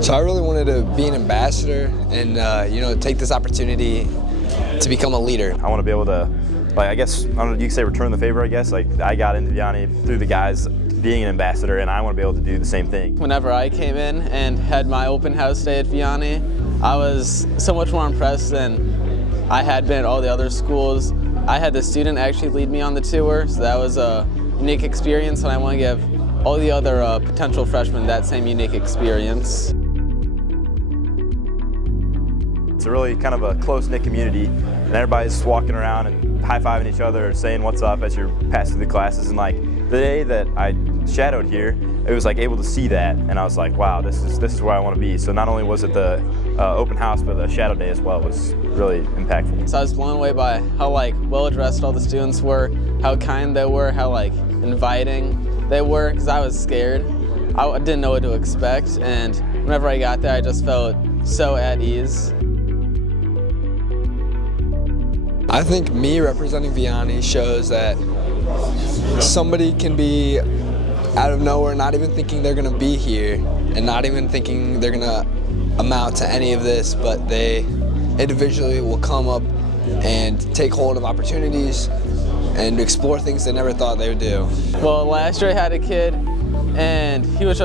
So I really wanted to be an ambassador and take this opportunity to become a leader. I want to be able to, I guess, I don't know, you could say return the favor, I guess. I got into Vianney through the guys being an ambassador, and I want to be able to do the same thing. Whenever I came in and had my open house day at Vianney, I was so much more impressed than I had been at all the other schools. I had the student actually lead me on the tour, so that was a unique experience, and I want to give all the other potential freshmen that same unique experience. It's a really kind of a close-knit community, and everybody's walking around and high-fiving each other, saying what's up as you're passing through the classes. And the day that I shadowed here, it was able to see that, and I was like, wow, this is where I want to be. So not only was it the open house, but the shadow day as well was really impactful. So I was blown away by how well-dressed all the students were, how kind they were, how inviting they were, because I was scared. I didn't know what to expect, and whenever I got there, I just felt so at ease. I think me representing Vianney shows that somebody can be out of nowhere, not even thinking they're going to be here, and not even thinking they're going to amount to any of this, but they individually will come up and take hold of opportunities and explore things they never thought they would do. Well, last year I had a kid, and he was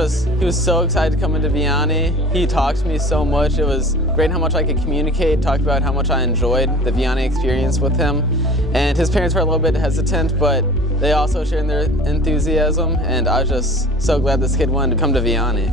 so excited to come into Vianney. He talked to me so much. It was great how much I could communicate, talked about how much I enjoyed the Vianney experience with him. And his parents were a little bit hesitant, but they also shared their enthusiasm, and I was just so glad this kid wanted to come to Vianney.